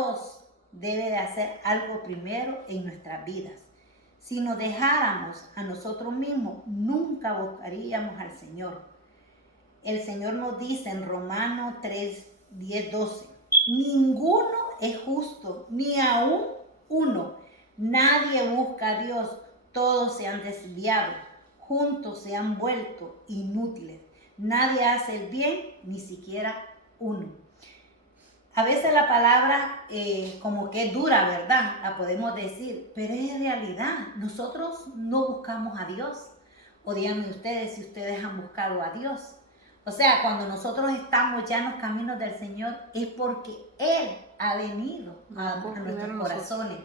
Dios debe de hacer algo primero en nuestras vidas. Si nos dejáramos a nosotros mismos, nunca buscaríamos al Señor. El Señor nos dice en Romanos 3, 10, 12, ninguno es justo, ni aún uno. Nadie busca a Dios, todos se han desviado, juntos se han vuelto inútiles. Nadie hace el bien, ni siquiera uno. A veces la palabra como que es dura, ¿verdad? La podemos decir, pero es realidad. Nosotros no buscamos a Dios. O díganme ustedes si ustedes han buscado a Dios. O sea, cuando nosotros estamos ya en los caminos del Señor, es porque Él ha venido a nuestros corazones.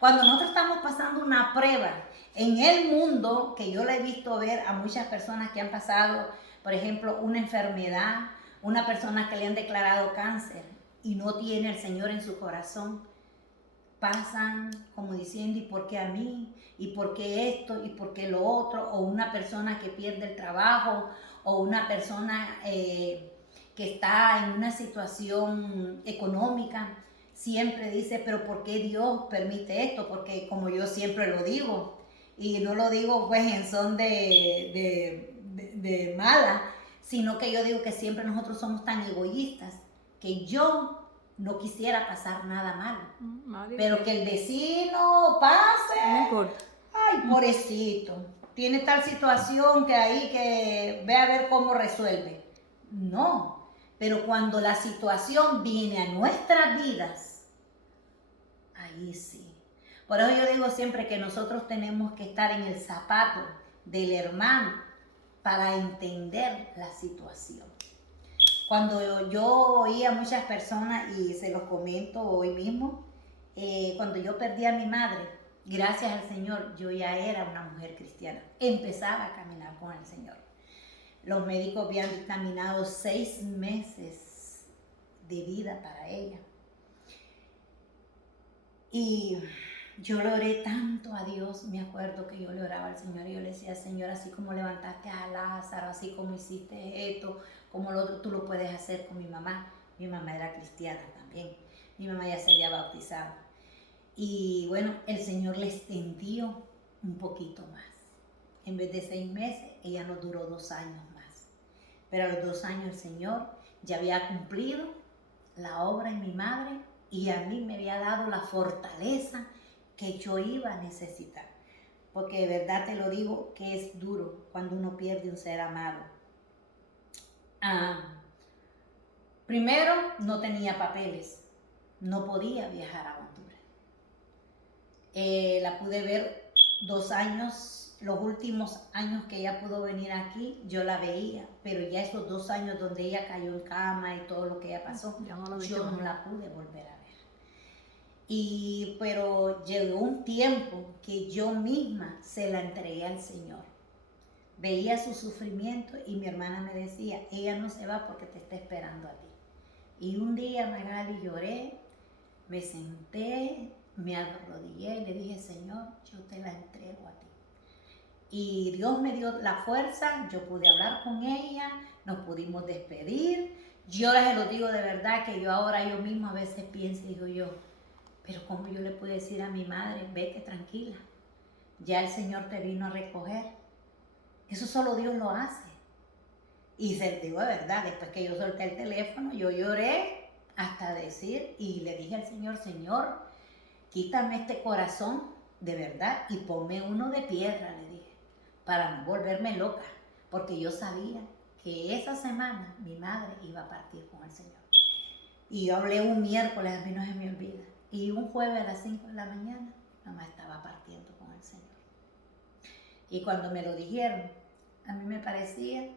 Cuando nosotros estamos pasando una prueba en el mundo, que yo le he visto ver a muchas personas que han pasado, por ejemplo, una enfermedad, una persona que le han declarado cáncer y no tiene al Señor en su corazón, pasan como diciendo, ¿y por qué a mí? ¿Y por qué esto? ¿Y por qué lo otro? O una persona que pierde el trabajo, o una persona que está en una situación económica, siempre dice, pero ¿por qué Dios permite esto? Porque como yo siempre lo digo, y no lo digo pues en son de mala, sino que yo digo que siempre nosotros somos tan egoístas, que yo no quisiera pasar nada malo, pero que el vecino pase, no importa. Ay, pobrecito, tiene tal situación que ahí que ve a ver cómo resuelve. No, pero cuando la situación viene a nuestras vidas, ahí sí. Por eso yo digo siempre que nosotros tenemos que estar en el zapato del hermano para entender la situación. Cuando yo oí a muchas personas, y se los comento hoy mismo, cuando yo perdí a mi madre, gracias al Señor, yo ya era una mujer cristiana. Empezaba a caminar con el Señor. Los médicos habían dictaminado 6 meses de vida para ella. Y yo le oré tanto a Dios, me acuerdo que yo le oraba al Señor y yo le decía, Señor, así como levantaste a Lázaro, así como hiciste esto, como lo otro, tú lo puedes hacer con mi mamá. Mi mamá era cristiana también, mi mamá ya se había bautizado. Y bueno, el Señor le extendió un poquito más. En vez de 6 meses, ella nos duró 2 años más. Pero a los 2 años el Señor ya había cumplido la obra en mi madre y a mí me había dado la fortaleza que yo iba a necesitar. Porque de verdad te lo digo que es duro cuando uno pierde un ser amado. Primero, no tenía papeles, no podía viajar a Honduras. La pude ver 2 años, los últimos años que ella pudo venir aquí, yo la veía, pero ya esos 2 años donde ella cayó en cama y todo lo que ella pasó, yo no la pude volver a ver. Pero llegó un tiempo que yo misma se la entregué al Señor. Veía su sufrimiento y mi hermana me decía, ella no se va porque te está esperando a ti. Y un día, Magali, lloré, me senté, me arrodillé y le dije, Señor, yo te la entrego a ti. Y Dios me dio la fuerza, yo pude hablar con ella, nos pudimos despedir. Yo les lo digo de verdad que yo ahora yo misma a veces pienso y digo yo, pero ¿cómo yo le puedo decir a mi madre, vete tranquila? Ya el Señor te vino a recoger. Eso solo Dios lo hace. Y se digo de verdad, después que yo solté el teléfono, yo lloré hasta decir y le dije al Señor, Señor, quítame este corazón de verdad y ponme uno de piedra, le dije, para no volverme loca, porque yo sabía que esa semana mi madre iba a partir con el Señor. Y yo hablé un miércoles, a mí no se me olvida, y un jueves a las 5 de la mañana, mamá estaba partiendo con el Señor. Y cuando me lo dijeron, a mí me parecía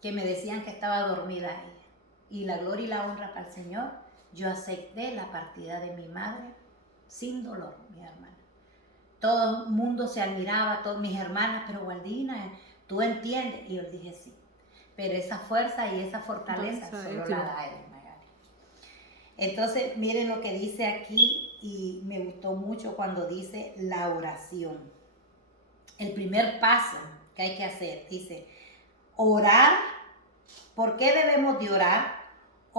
que me decían que estaba dormida ella. Y la gloria y la honra para el Señor, yo acepté la partida de mi madre sin dolor, mi hermana. Todo el mundo se admiraba, todas mis hermanas, pero Waldina, ¿tú entiendes? Y yo le dije sí. Pero esa fuerza y esa fortaleza solo la da él, Magali. Entonces, miren lo que dice aquí y me gustó mucho cuando dice la oración. El primer paso que hay que hacer, dice, orar. ¿Por qué debemos de orar?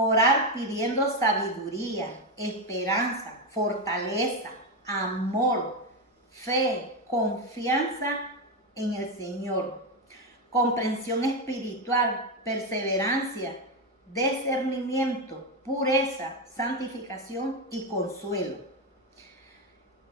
Orar pidiendo sabiduría, esperanza, fortaleza, amor, fe, confianza en el Señor, comprensión espiritual, perseverancia, discernimiento, pureza, santificación y consuelo.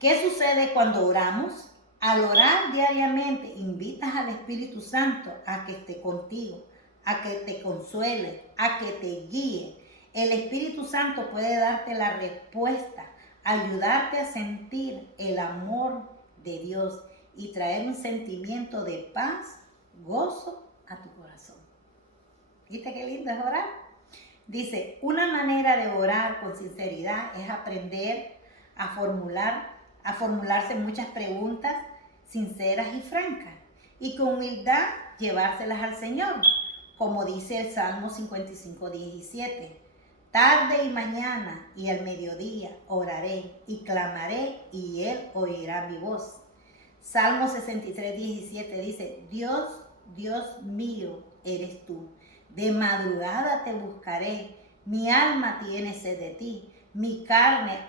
¿Qué sucede cuando oramos? Al orar diariamente, invitas al Espíritu Santo a que esté contigo, a que te consuele, a que te guíe. El Espíritu Santo puede darte la respuesta, ayudarte a sentir el amor de Dios y traer un sentimiento de paz, gozo a tu corazón. ¿Viste qué lindo es orar? Dice, una manera de orar con sinceridad es aprender a formularse muchas preguntas sinceras y francas y con humildad llevárselas al Señor, como dice el Salmo 55:17. Tarde y mañana y al mediodía oraré y clamaré y Él oirá mi voz. Salmo 63:17 dice, Dios, Dios mío, eres tú. De madrugada te buscaré, mi alma tiene sed de ti, mi carne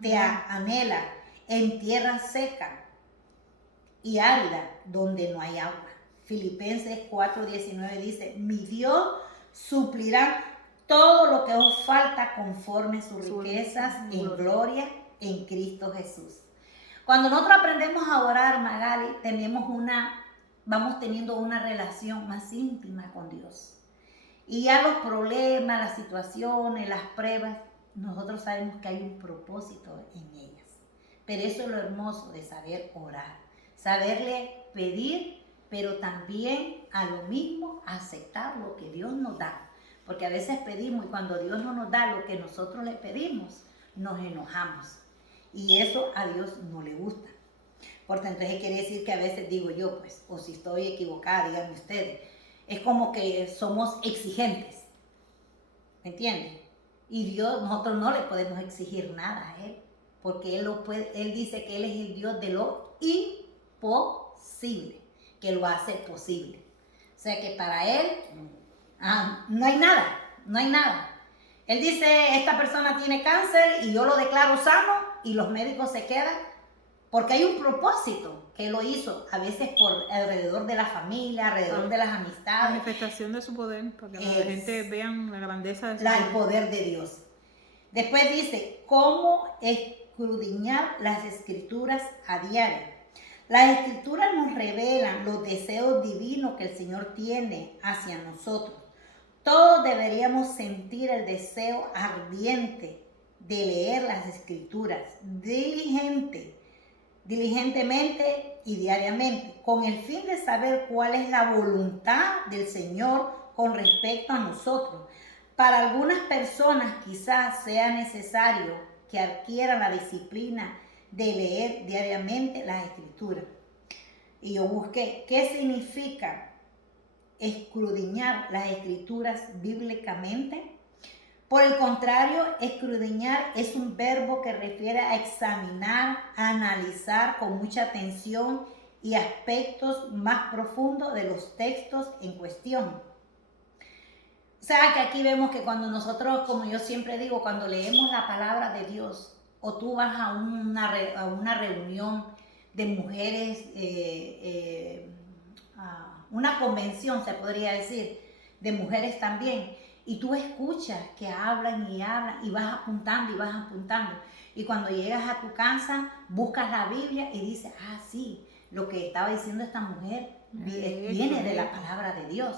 te anhela en tierra seca y árida donde no hay agua. Filipenses 4:19 dice, mi Dios suplirá todo lo que os falta conforme a sus riquezas en gloria en Cristo Jesús. Cuando nosotros aprendemos a orar, Magali, vamos teniendo una relación más íntima con Dios. Y ya los problemas, las situaciones, las pruebas, nosotros sabemos que hay un propósito en ellas. Pero eso es lo hermoso de saber orar, saberle pedir, pero también a lo mismo aceptar lo que Dios nos da. Porque a veces pedimos y cuando Dios no nos da lo que nosotros le pedimos, nos enojamos. Y eso a Dios no le gusta. Porque entonces quiere decir que a veces digo yo, pues, o si estoy equivocada, díganme ustedes, es como que somos exigentes. ¿Me entienden? Y Dios, nosotros no le podemos exigir nada a Él. Porque Él dice que Él es el Dios de lo imposible, que lo hace posible. O sea que para Él no hay nada, no hay nada. Él dice, esta persona tiene cáncer y yo lo declaro sano y los médicos se quedan porque hay un propósito que Él lo hizo, a veces por alrededor de la familia, alrededor de las amistades. Manifestación de su poder, para que la gente vean la grandeza de su el poder de Dios. Después dice, ¿cómo escudriñar las escrituras a diario? Las escrituras nos revelan los deseos divinos que el Señor tiene hacia nosotros. Todos deberíamos sentir el deseo ardiente de leer las escrituras diligentemente y diariamente, con el fin de saber cuál es la voluntad del Señor con respecto a nosotros. Para algunas personas quizás sea necesario que adquieran la disciplina de leer diariamente las escrituras. Y yo busqué qué significa escudriñar las escrituras bíblicamente. Por el contrario, escudriñar es un verbo que refiere a examinar, a analizar con mucha atención y aspectos más profundos de los textos en cuestión. O sea que aquí vemos que cuando nosotros, como yo siempre digo, cuando leemos la palabra de Dios, o tú vas a una reunión de mujeres, una convención se podría decir, de mujeres también, y tú escuchas que hablan y vas apuntando y vas apuntando. Y cuando llegas a tu casa, buscas la Biblia y dices, sí, lo que estaba diciendo esta mujer viene de la palabra de Dios.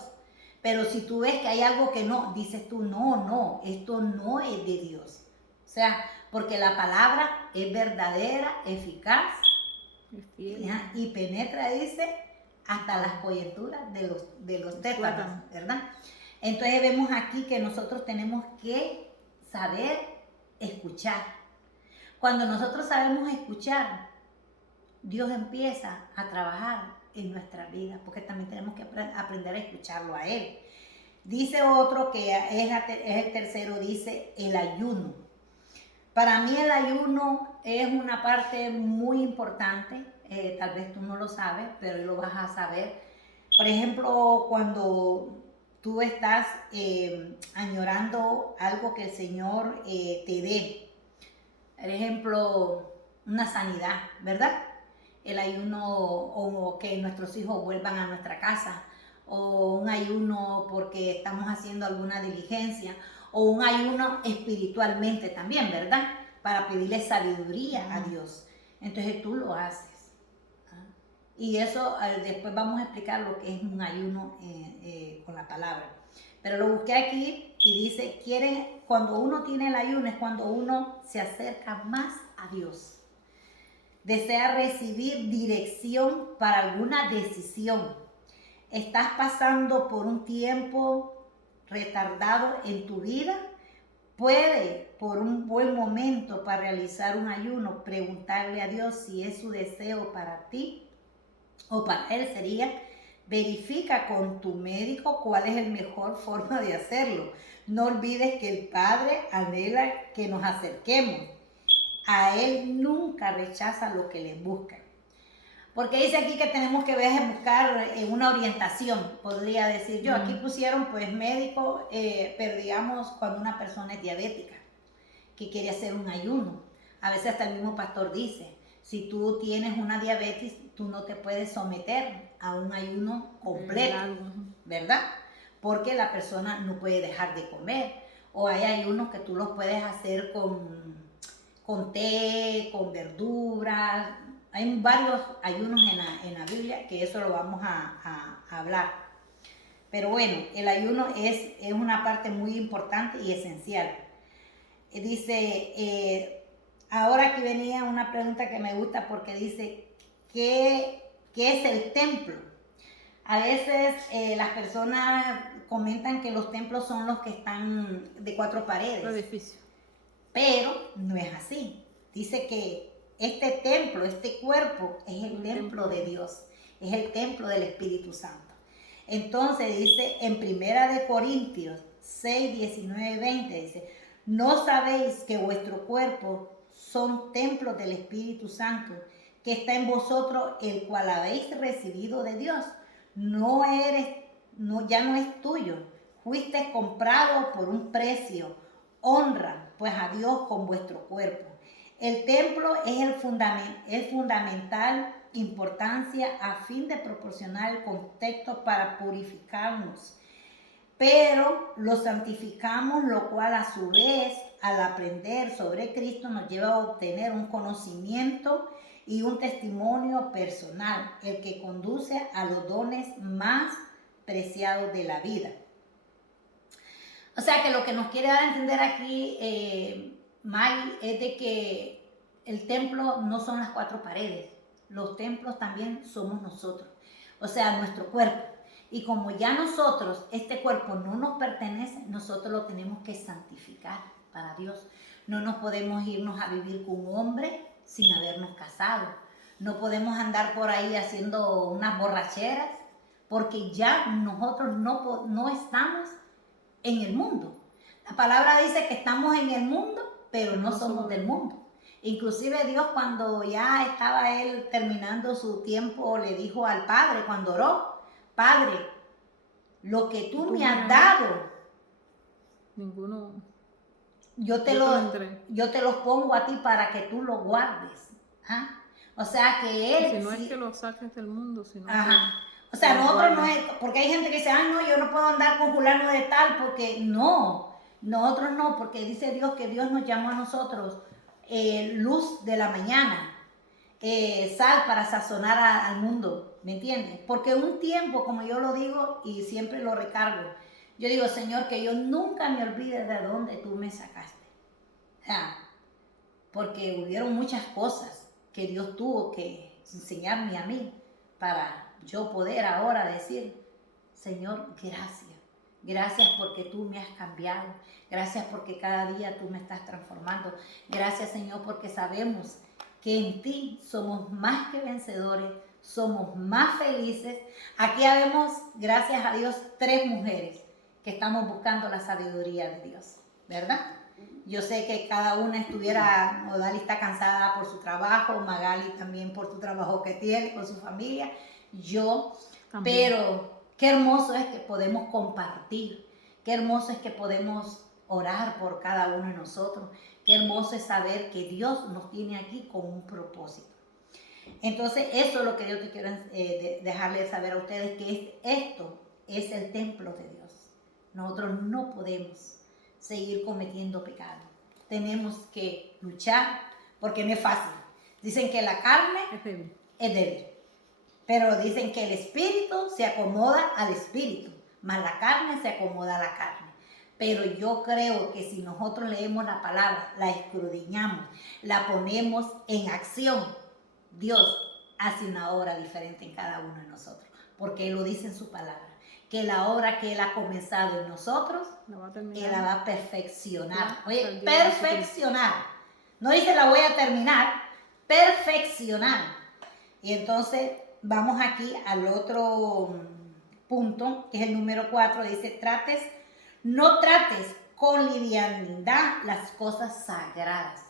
Pero si tú ves que hay algo que no, dices tú, no, esto no es de Dios. O sea, porque la palabra es verdadera, eficaz y penetra, dice, hasta las coyunturas de los tétanos, ¿verdad? Entonces vemos aquí que nosotros tenemos que saber escuchar. Cuando nosotros sabemos escuchar, Dios empieza a trabajar en nuestra vida, porque también tenemos que aprender a escucharlo a Él. Dice otro que es el tercero, dice el ayuno. Para mí el ayuno es una parte muy importante, tal vez tú no lo sabes, pero lo vas a saber. Por ejemplo, cuando tú estás añorando algo que el Señor te dé. Por ejemplo, una sanidad, ¿verdad? El ayuno o que nuestros hijos vuelvan a nuestra casa, o un ayuno porque estamos haciendo alguna diligencia, o un ayuno espiritualmente también, ¿verdad? Para pedirle sabiduría a Dios. Entonces tú lo haces. ¿Ah? Y eso después vamos a explicar lo que es un ayuno con la palabra. Pero lo busqué aquí y dice, cuando uno tiene el ayuno es cuando uno se acerca más a Dios. Desea recibir dirección para alguna decisión. Estás pasando por un tiempo retardado en tu vida. Puede, por un buen momento para realizar un ayuno, preguntarle a Dios si es su deseo para ti o para él sería. Verifica con tu médico cuál es la mejor forma de hacerlo. No olvides que el Padre anhela que nos acerquemos. A Él nunca rechaza lo que le busca. Porque dice aquí que tenemos que buscar una orientación, podría decir yo. Aquí pusieron pues médico, pero digamos cuando una persona es diabética, que quiere hacer un ayuno. A veces hasta el mismo pastor dice, si tú tienes una diabetes, tú no te puedes someter a un ayuno completo, ¿verdad? Porque la persona no puede dejar de comer. O hay ayunos que tú los puedes hacer con té, con verduras. Hay varios ayunos en la Biblia que eso lo vamos a hablar. Pero bueno, el ayuno es una parte muy importante y esencial. Dice, ahora aquí venía una pregunta que me gusta porque dice, ¿qué es el templo? A veces las personas comentan que los templos son los que están de 4 paredes. Edificio. Pero no es así. Dice que este templo, este cuerpo, es el templo de Dios, es el templo del Espíritu Santo. Entonces dice en 1 Corintios 6, 19, 20, dice, ¿no sabéis que vuestro cuerpo son templos del Espíritu Santo, que está en vosotros, el cual habéis recibido de Dios? Ya no es tuyo, fuiste comprado por un precio. Honra pues a Dios con vuestro cuerpo. El templo es fundamental importancia a fin de proporcionar el contexto para purificarnos. Pero lo santificamos, lo cual a su vez, al aprender sobre Cristo, nos lleva a obtener un conocimiento y un testimonio personal, el que conduce a los dones más preciados de la vida. O sea que lo que nos quiere dar a entender aquí, Maggie, es de que el templo no son las 4 paredes. Los templos también somos nosotros. O sea, nuestro cuerpo. Y como ya nosotros, este cuerpo no nos pertenece, nosotros lo tenemos que santificar para Dios. No nos podemos irnos a vivir con un hombre sin habernos casado. No podemos andar por ahí haciendo unas borracheras porque ya nosotros no estamos en el mundo. La palabra dice que estamos en el mundo, pero no somos del mundo. Inclusive Dios, cuando ya estaba él terminando su tiempo, le dijo al Padre cuando oró, Padre, lo que tú me has dado, ninguno, yo te los pongo a ti para que tú los guardes. ¿Ah? O sea que él... Si no es que lo saques del mundo, sino ajá. Que... O sea, nosotros no es, porque hay gente que dice, ay no, yo no puedo andar con fulano de tal, porque no, nosotros no, porque dice Dios que Dios nos llamó a nosotros luz de la mañana, sal para sazonar al mundo, ¿me entiendes? Porque un tiempo, como yo lo digo y siempre lo recargo, yo digo, Señor, que yo nunca me olvide de dónde tú me sacaste. Porque hubieron muchas cosas que Dios tuvo que enseñarme a mí para yo poder ahora decir, Señor, gracias. Gracias porque tú me has cambiado. Gracias porque cada día tú me estás transformando. Gracias, Señor, porque sabemos que en ti somos más que vencedores, somos más felices. Aquí habemos, gracias a Dios, 3 mujeres que estamos buscando la sabiduría de Dios, ¿verdad? Yo sé que cada una Odali está cansada por su trabajo, Magali también por su trabajo que tiene con su familia, yo también. Pero Qué hermoso es que podemos compartir. Qué hermoso es que podemos orar por cada uno de nosotros. Qué hermoso es saber que Dios nos tiene aquí con un propósito. Entonces, eso es lo que yo te quiero dejarles saber a ustedes, que esto es el templo de Dios. Nosotros no podemos seguir cometiendo pecado. Tenemos que luchar porque no es fácil. Dicen que la carne es débil, pero dicen que el espíritu se acomoda al espíritu, más la carne se acomoda a la carne. Pero yo creo que si nosotros leemos la palabra, la escudriñamos, la ponemos en acción, Dios hace una obra diferente en cada uno de nosotros, porque Él lo dice en su palabra, que la obra que Él ha comenzado en nosotros, Él la va a perfeccionar. Oye, perfeccionar. No dice la voy a terminar, perfeccionar. Y entonces vamos aquí al otro punto, que es el número 4, dice, no trates con liviandad las cosas sagradas.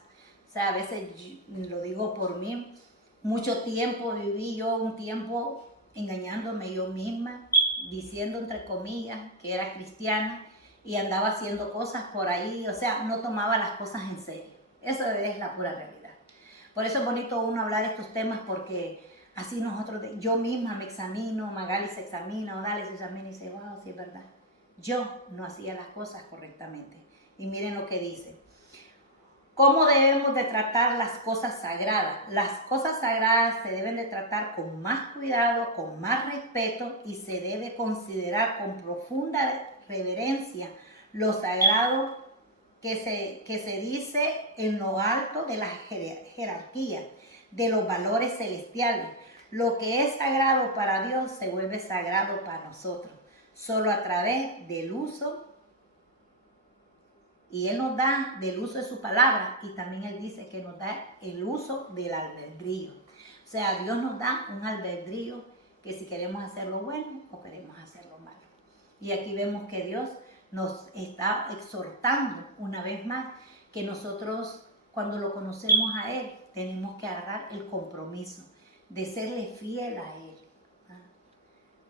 O sea, a veces lo digo por mí, mucho tiempo viví yo un tiempo engañándome yo misma, diciendo entre comillas que era cristiana y andaba haciendo cosas por ahí, o sea, no tomaba las cosas en serio. Eso es la pura realidad. Por eso es bonito uno hablar de estos temas, porque así nosotros, yo misma me examino, Magali se examina, Odale se examina y dice, wow, sí es verdad. Yo no hacía las cosas correctamente. Y miren lo que dice. ¿Cómo debemos de tratar las cosas sagradas? Las cosas sagradas se deben de tratar con más cuidado, con más respeto, y se debe considerar con profunda reverencia lo sagrado que se dice en lo alto de la jerarquía, de los valores celestiales. Lo que es sagrado para Dios se vuelve sagrado para nosotros, solo a través del uso. Y Él nos da del uso de su palabra, y también Él dice que nos da el uso del albedrío. O sea, Dios nos da un albedrío, que si queremos hacer lo bueno o queremos hacer lo malo. Y aquí vemos que Dios nos está exhortando una vez más que nosotros, cuando lo conocemos a Él, tenemos que agarrar el compromiso de serle fiel a Él.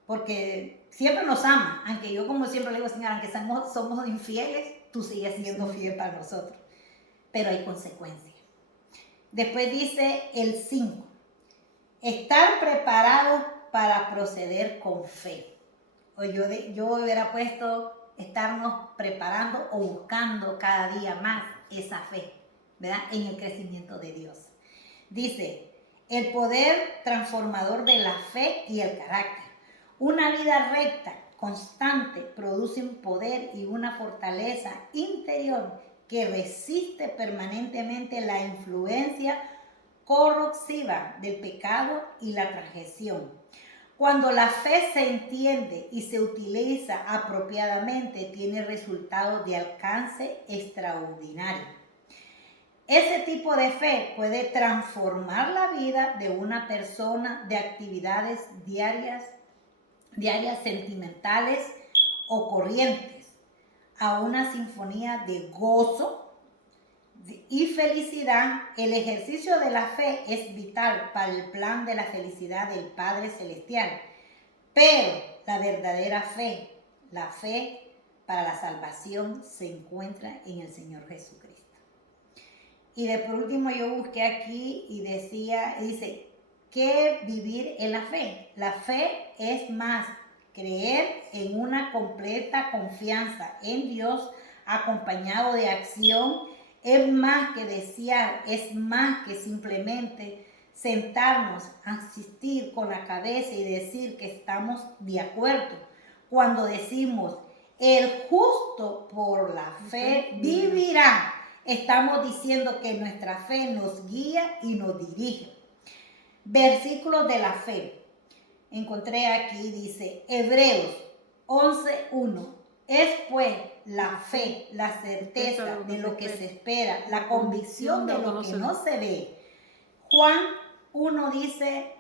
Porque siempre nos ama, aunque yo, como siempre le digo, Señor, aunque somos infieles, tú sigues siendo fiel para nosotros. Pero hay consecuencias. Después dice el 5, estar preparado para proceder con fe. O yo hubiera puesto estarnos preparando o buscando cada día más esa fe, ¿verdad? En el crecimiento de Dios. Dice, el poder transformador de la fe y el carácter. Una vida recta, constante, produce un poder y una fortaleza interior que resiste permanentemente la influencia corrosiva del pecado y la transgresión. Cuando la fe se entiende y se utiliza apropiadamente, tiene resultados de alcance extraordinario. Ese tipo de fe puede transformar la vida de una persona de actividades diarias sentimentales o corrientes a una sinfonía de gozo y felicidad. El ejercicio de la fe es vital para el plan de la felicidad del Padre Celestial, pero la verdadera fe, la fe para la salvación, se encuentra en el Señor Jesucristo. Y por último yo busqué aquí y dice, ¿qué vivir en la fe? La fe es más creer en una completa confianza en Dios acompañado de acción. Es más que desear, es más que simplemente sentarnos, asistir con la cabeza y decir que estamos de acuerdo. Cuando decimos, el justo por la fe vivirá, estamos diciendo que nuestra fe nos guía y nos dirige. Versículos de la fe. Encontré aquí, dice, Hebreos 11:1. Es pues la fe, la certeza de lo que se espera, la convicción de lo que no se ve. Juan 1 dice,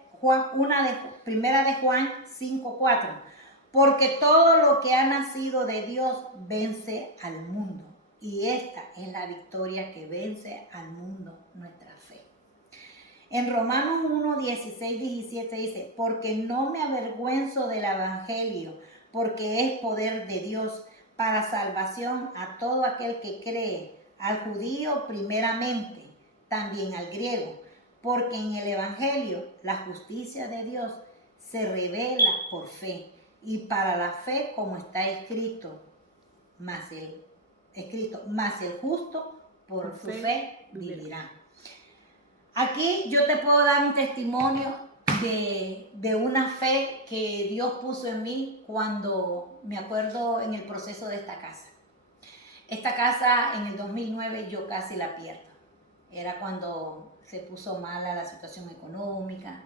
primera de Juan 5:4. Porque todo lo que ha nacido de Dios vence al mundo. Y esta es la victoria que vence al mundo, nuestra fe. En Romanos 1, 16, 17 dice, porque no me avergüenzo del evangelio, porque es poder de Dios para salvación a todo aquel que cree, al judío primeramente, también al griego, porque en el Evangelio la justicia de Dios se revela por fe, y para la fe, como está escrito, mas el justo por su fe vivirá. Aquí yo te puedo dar un testimonio de una fe que Dios puso en mí cuando me acuerdo en el proceso de esta casa. Esta casa en el 2009 yo casi la pierdo. Era cuando se puso mala la situación económica.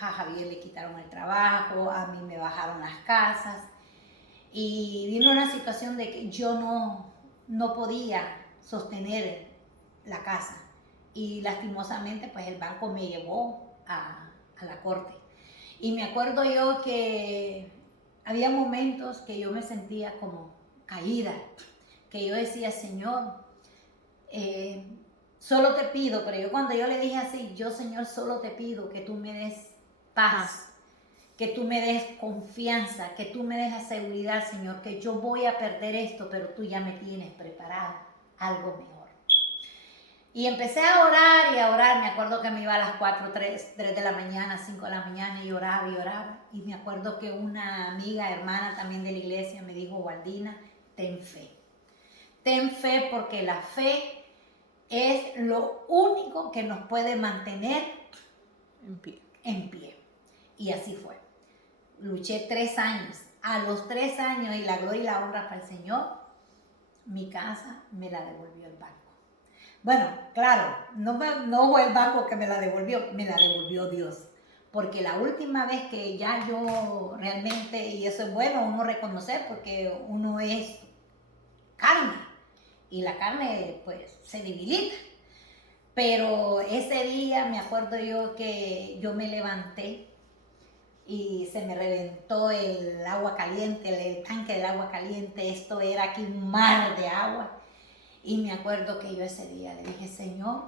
A Javier le quitaron el trabajo, a mí me bajaron las casas. Y vino una situación de que yo no podía sostener la casa. Y lastimosamente pues el banco me llevó a la corte. Y me acuerdo yo que había momentos que yo me sentía como caída, que yo decía, Señor, solo te pido, pero yo cuando yo le dije así, yo Señor solo te pido que tú me des paz, que tú me des confianza, que tú me des la seguridad, Señor, que yo voy a perder esto, pero tú ya me tienes preparado algo mejor. Y empecé a orar y a orar. Me acuerdo que me iba a las 4, 3 de la mañana, 5 de la mañana y oraba y oraba. Y me acuerdo que una amiga, hermana también de la iglesia me dijo, Waldina, ten fe. Ten fe porque la fe es lo único que nos puede mantener en pie. Y así fue. Luché 3 años. A los 3 años, y la gloria y la honra para el Señor, mi casa me la devolvió el banco. Bueno, claro, no fue el banco que me la devolvió Dios. Porque la última vez que ya yo realmente, y eso es bueno uno reconocer, porque uno es carne, y la carne pues se debilita. Pero ese día me acuerdo yo que yo me levanté y se me reventó el agua caliente, el tanque del agua caliente. Esto era aquí un mar de agua. Y me acuerdo que yo ese día le dije, Señor,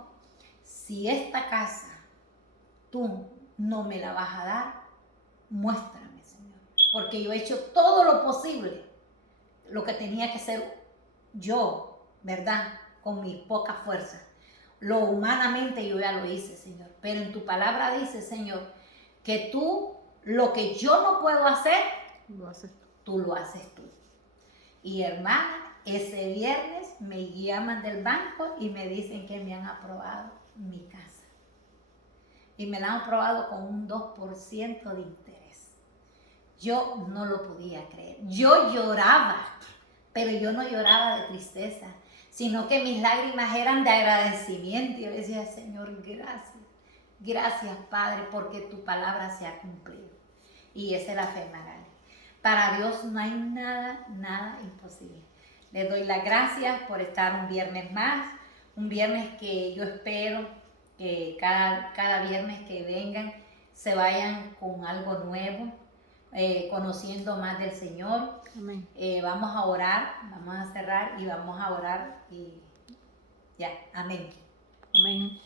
si esta casa tú no me la vas a dar, muéstrame, Señor. Porque yo he hecho todo lo posible, lo que tenía que ser yo, ¿verdad? Con mi poca fuerza. Lo humanamente yo ya lo hice, Señor. Pero en tu palabra dice, Señor, que tú, lo que yo no puedo hacer, tú lo haces tú. Y hermana, ese viernes me llaman del banco y me dicen que me han aprobado mi casa. Y me la han aprobado con un 2% de interés. Yo no lo podía creer. Yo lloraba, pero yo no lloraba de tristeza, sino que mis lágrimas eran de agradecimiento. Yo decía, Señor, gracias. Gracias, Padre, porque tu palabra se ha cumplido. Y esa es la fe, Magali. Para Dios no hay nada imposible. Les doy las gracias por estar un viernes más, un viernes que yo espero que cada viernes que vengan se vayan con algo nuevo, conociendo más del Señor. Amén. Vamos a orar, vamos a cerrar y vamos a orar y ya, amén. Amén.